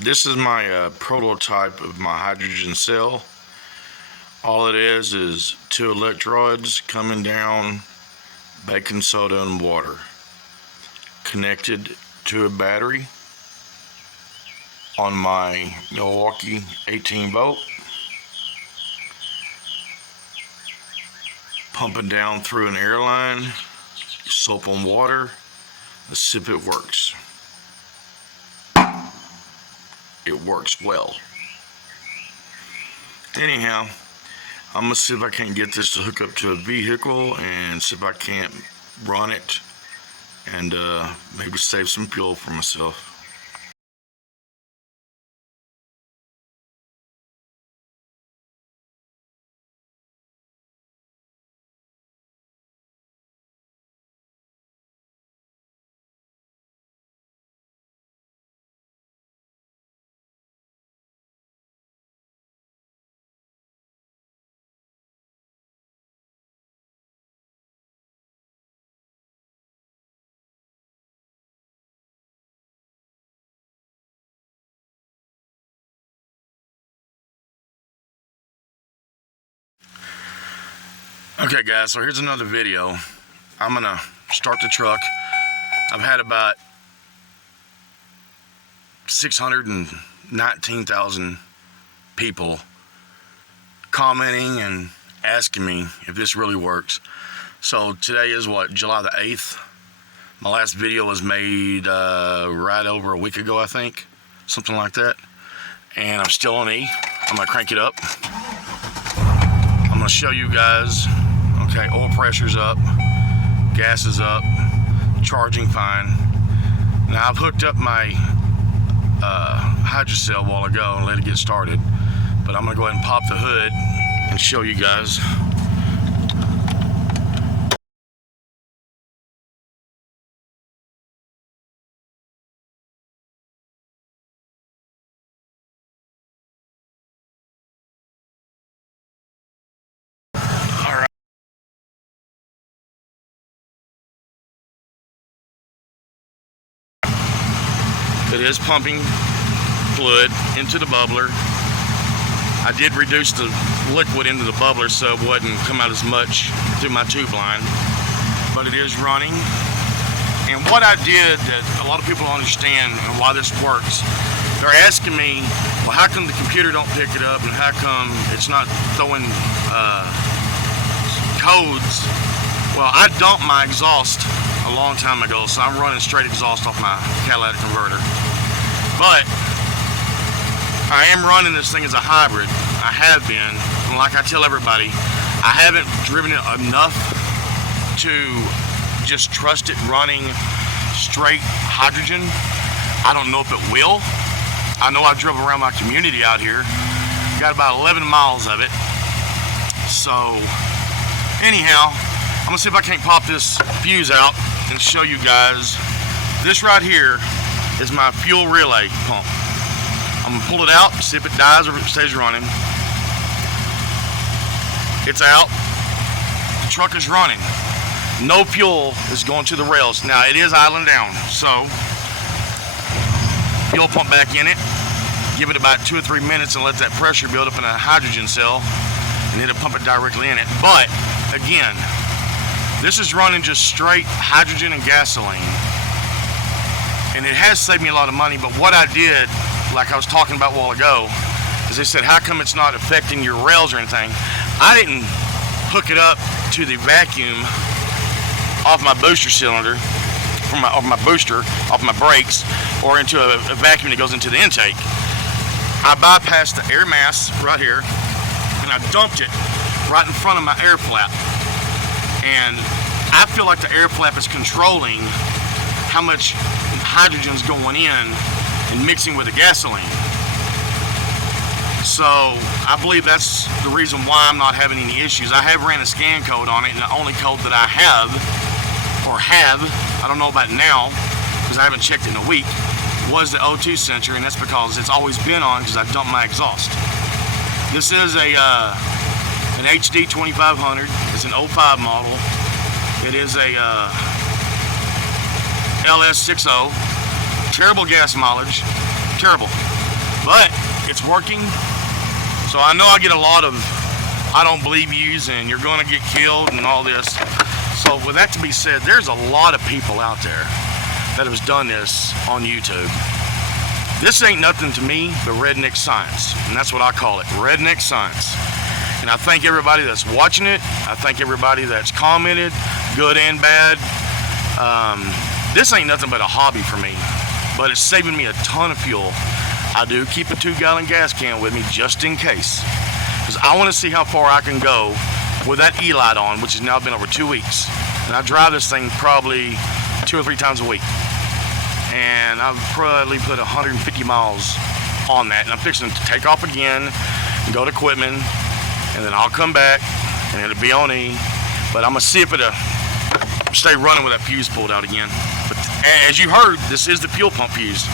This is my prototype of my hydrogen cell. All it is two electrodes coming down baking soda and water connected to a battery on my Milwaukee 18 volt, pumping down through an air line, soap on water. The sip, it works. It works well. Anyhow, I'm gonna see if I can't get this to hook up to a vehicle and see if I can't run it and maybe save some fuel for myself. Okay guys, so here's another video. I'm gonna start the truck. I've had about 619,000 people commenting and asking me if this really works. So today is what, July the 8th? My last video was made right over a week ago, I think. Something like that. And I'm still on E. I'm gonna crank it up. I'm gonna show you guys. Okay, oil pressure's up, gas is up, charging fine. Now I've hooked up my hydrocell a while ago and let it get started, but I'm gonna go ahead and pop the hood and show you guys. It is pumping fluid into the bubbler. I did reduce the liquid into the bubbler so it wouldn't come out as much through my tube line, but it is running. And what I did that a lot of people don't understand and why this works, they're asking me, well, how come the computer don't pick it up and how come it's not throwing codes? Well, I dumped my exhaust a long time ago, so I'm running straight exhaust off my catalytic converter. But I am running this thing as a hybrid. I have been, and like I tell everybody, I haven't driven it enough to just trust it running straight hydrogen. I don't know if it will. I know I drove around my community out here, got about 11 miles of it. So anyhow, I'm gonna see if I can't pop this fuse out and show you guys. This right here is my fuel relay pump. I'm gonna pull it out, see if it dies or if it stays running. It's out. The truck is running. No fuel is going to the rails. Now it is idling down, so fuel pump back in it. Give it about 2 or 3 minutes and let that pressure build up in a hydrogen cell, and it'll pump it directly in it. But again, this is running just straight hydrogen and gasoline. And it has saved me a lot of money, but what I did, like I was talking about a while ago, is they said, how come it's not affecting your rails or anything? I didn't hook it up to the vacuum off my booster cylinder, off my booster, off my brakes, or into a vacuum that goes into the intake. I bypassed the air mass right here, and I dumped it right in front of my air flap. And I feel like the air flap is controlling how much hydrogen is going in and mixing with the gasoline. So I believe that's the reason why I'm not having any issues. I have ran a scan code on it, and the only code that I have, I don't know about now because I haven't checked it in a week, was the O2 sensor, and that's because it's always been on because I dumped my exhaust. This is an HD 2500. It's an 05 model. It is a LS60. Terrible gas mileage. Terrible. But it's working. So I know I get a lot of I don't believe yous and you're going to get killed and all this. So with that to be said, there's a lot of people out there that has done this on YouTube. This ain't nothing to me but redneck science, and that's what I call it, redneck science. And I thank everybody that's watching it. I thank everybody that's commented, good and bad. This ain't nothing but a hobby for me, but it's saving me a ton of fuel. I do keep a 2-gallon gas can with me just in case, because I want to see how far I can go with that E-Lite on, which has now been over 2 weeks. And I drive this thing probably 2 or 3 times a week. And I've probably put 150 miles on that. And I'm fixing to take off again and go to Quitman. And then I'll come back and it'll be on E. But I'm going to see if it'll stay running with that fuse pulled out again. But as you heard, this is the fuel pump fuse.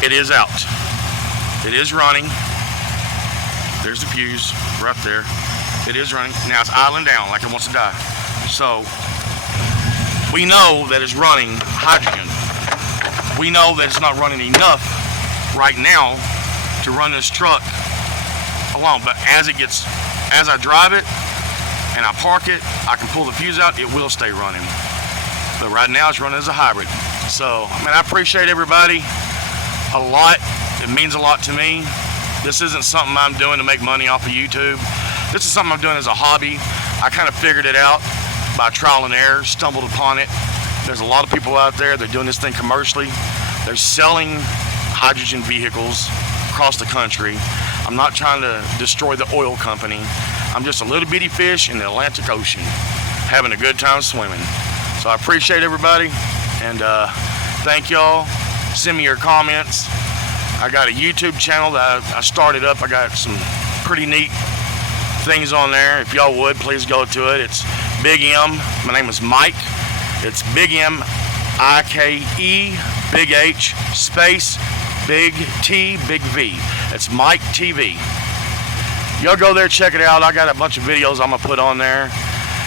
It is out. It is running. There's the fuse right there. It is running. Now it's idling down like it wants to die. So we know that it's running hydrogen. We know that it's not running enough right now to run this truck alone. But as I drive it and I park it, I can pull the fuse out, it will stay running. But right now it's running as a hybrid. So, I appreciate everybody a lot. It means a lot to me. This isn't something I'm doing to make money off of YouTube. This is something I'm doing as a hobby. I kind of figured it out by trial and error, stumbled upon it. There's a lot of people out there that are doing this thing commercially. They're selling hydrogen vehicles across the country. I'm not trying to destroy the oil company. I'm just a little bitty fish in the Atlantic Ocean, having a good time swimming. So I appreciate everybody, and thank y'all. Send me your comments. I got a YouTube channel that I started up. I got some pretty neat things on there. If y'all would, please go to it. It's Big M. My name is Mike. It's Big M, I-K-E, Big H, space, Big T, Big V. It's Mike TV. Y'all go there, check it out. I got a bunch of videos I'm gonna put on there.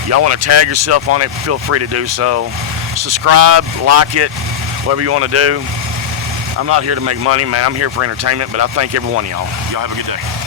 Y'all want to tag yourself on it, feel free to do so. Subscribe, like it, whatever you want to do. I'm not here to make money, man. I'm here for entertainment, but I thank every one of y'all. Y'all have a good day.